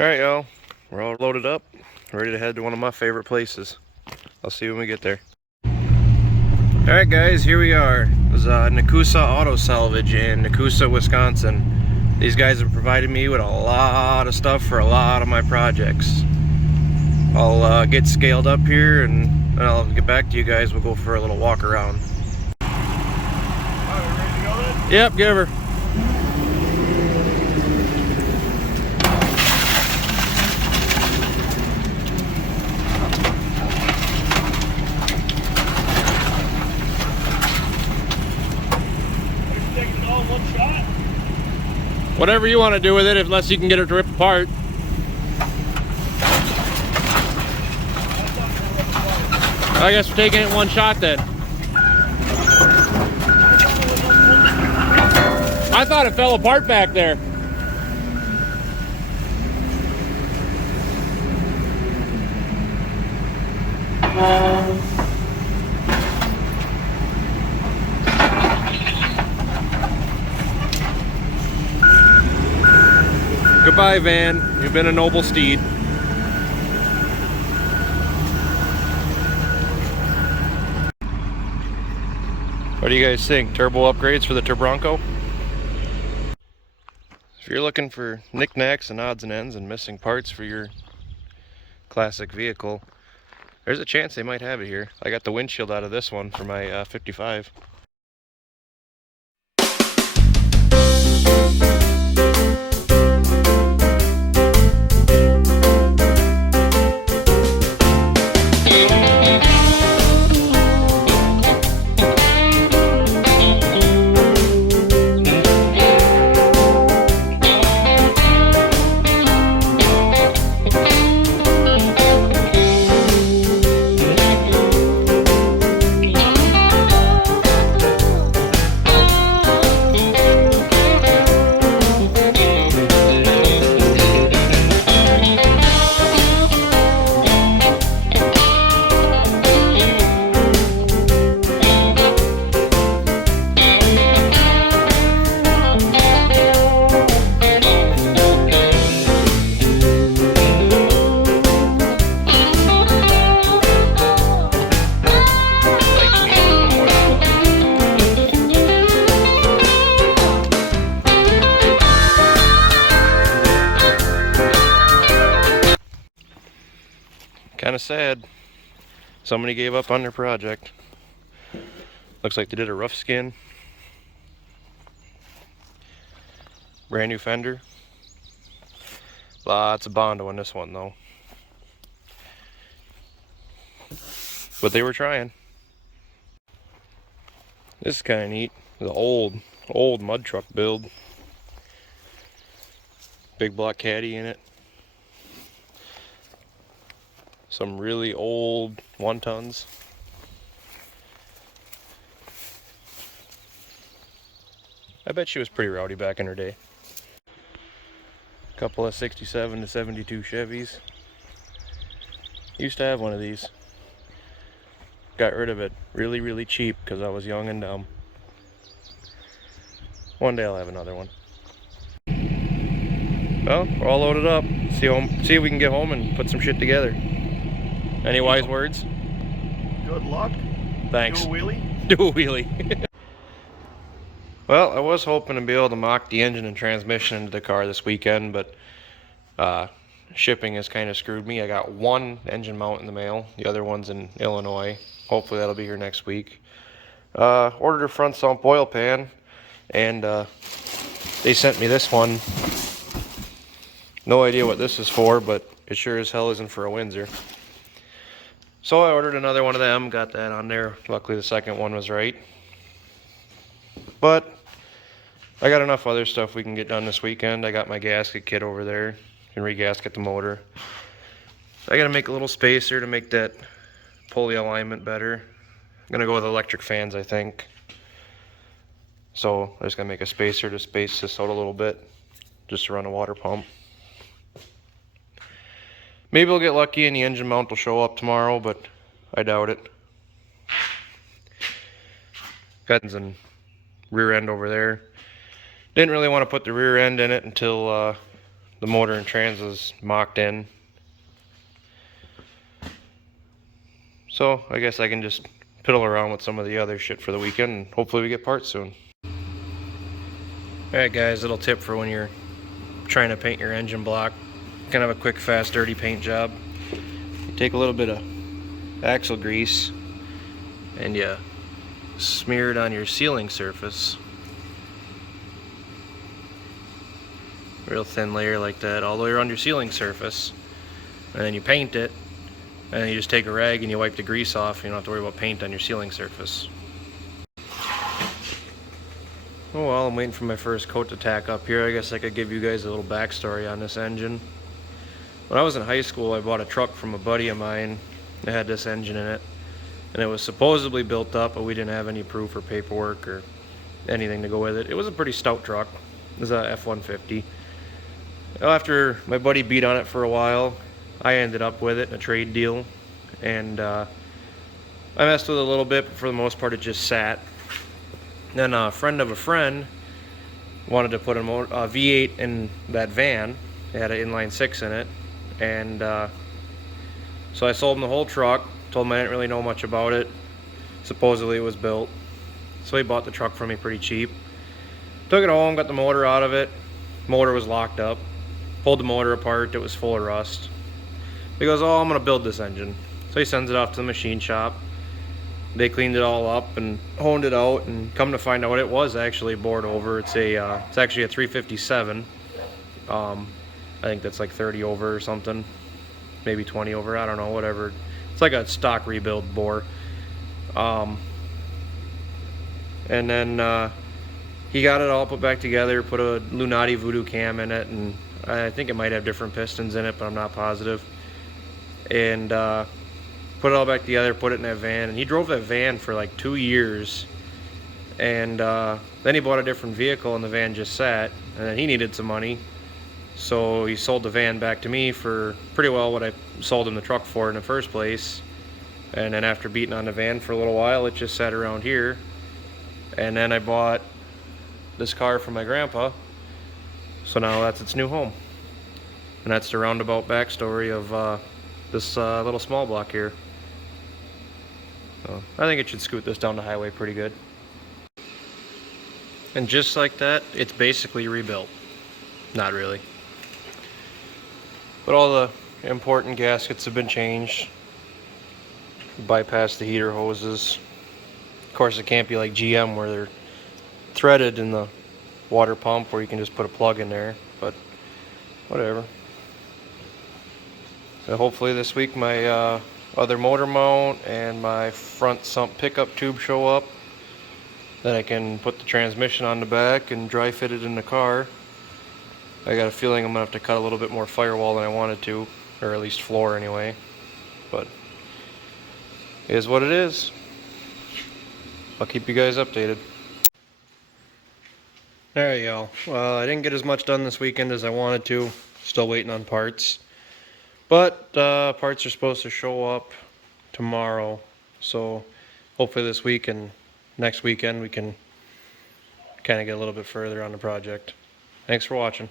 Alright, y'all. We're all loaded up, ready to head to one of my favorite places. I'll see you when we get there. Alright guys, here we are. This is Nakusa Auto Salvage in Nakusa, Wisconsin. These guys have provided me with a lot of stuff for a lot of my projects. I'll get scaled up here and I'll get back to you guys. We'll go for a little walk around. Alright, ready to go then? Yep, give her. Whatever you want to do with it, unless you can get it to rip apart. I guess we're taking it in one shot then. I thought it fell apart back there. Goodbye, van. You've been a noble steed. What do you guys think? Turbo upgrades for the Turbronco? If you're looking for knickknacks and odds and ends and missing parts for your classic vehicle, there's a chance they might have it here. I got the windshield out of this one for my 55. Kind of sad. Somebody gave up on their project. Looks like they did a rough skin. Brand new fender. Lots of Bondo in this one though. But they were trying. This is kind of neat. The old mud truck build. Big block caddy in it. Some really old 1-tons. I bet she was pretty rowdy back in her day. Couple of 67 to 72 Chevys. Used to have one of these. Got rid of it really cheap because I was young and dumb. One day I'll have another one. Well, we're all loaded up. See if we can get home and put some shit together. Any wise words? Good luck. Thanks. Do a wheelie. Do a wheelie. Well, I was hoping to be able to mock the engine and transmission into the car this weekend, but shipping has kind of screwed me. I got one engine mount in the mail. The other one's in Illinois. Hopefully that'll be here next week. Ordered a front sump oil pan, and they sent me this one. No idea what this is for, but it sure as hell isn't for a Windsor. So I ordered another one of them, got that on there. Luckily the second one was right. But I got enough other stuff we can get done this weekend. I got my gasket kit over there. Can re-gasket the motor. I gotta make a little spacer to make that pulley alignment better. I'm gonna go with electric fans, I think. So I'm just gonna make a spacer to space this out a little bit, just to run a water pump. Maybe we'll get lucky and the engine mount will show up tomorrow, but I doubt it. Got some rear end over there. Didn't really want to put the rear end in it until the motor and trans is mocked in. So I guess I can just piddle around with some of the other shit for the weekend, and hopefully we get parts soon. Alright guys, little tip for when you're trying to paint your engine block. Kind of a quick, fast, dirty paint job. You take a little bit of axle grease and you smear it on your sealing surface. Real thin layer like that, all the way around your sealing surface. And then you paint it, and then you just take a rag and you wipe the grease off. You don't have to worry about paint on your sealing surface. Oh well, I'm waiting for my first coat to tack up here. I guess I could give you guys a little backstory on this engine. When I was in high school, I bought a truck from a buddy of mine that had this engine in it. And it was supposedly built up, but we didn't have any proof or paperwork or anything to go with it. It was a pretty stout truck. It was a F-150. After my buddy beat on it for a while, I ended up with it in a trade deal. And I messed with it a little bit, but for the most part it just sat. Then a friend of a friend wanted to put a V8 in that van. It had an inline 6 in it. And so I sold him the whole truck. Told him I didn't really know much about it. Supposedly it was built. So he bought the truck from me pretty cheap. Took it home, got the motor out of it. Motor was locked up. Pulled the motor apart, it was full of rust. He goes, oh, I'm gonna build this engine. So he sends it off to the machine shop. They cleaned it all up and honed it out, and come to find out it was actually bored over. It's actually a 357. I think that's like 30 over or something. Maybe 20 over, I don't know, whatever. It's like a stock rebuild bore. And then he got it all put back together, put a Lunati Voodoo cam in it, and I think it might have different pistons in it, but I'm not positive. And put it all back together, put it in that van, and he drove that van for like 2 years. And then he bought a different vehicle, and the van just sat, and then he needed some money. So he sold the van back to me for pretty well what I sold him the truck for in the first place. And then after beating on the van for a little while, it just sat around here. And then I bought this car from my grandpa. So now that's its new home. And that's the roundabout backstory of this little small block here. So I think it should scoot this down the highway pretty good. And just like that, it's basically rebuilt. Not really. But all the important gaskets have been changed. Bypass the heater hoses. Of course, it can't be like GM where they're threaded in the water pump where you can just put a plug in there, but whatever. So hopefully this week my other motor mount and my front sump pickup tube show up. Then I can put the transmission on the back and dry fit it in the car. I got a feeling I'm gonna have to cut a little bit more firewall than I wanted to, or at least floor anyway, but it is what it is. I'll keep you guys updated. There you go. Well, I didn't get as much done this weekend as I wanted to. Still waiting on parts. But parts are supposed to show up tomorrow. So hopefully this week and next weekend we can kind of get a little bit further on the project. Thanks for watching.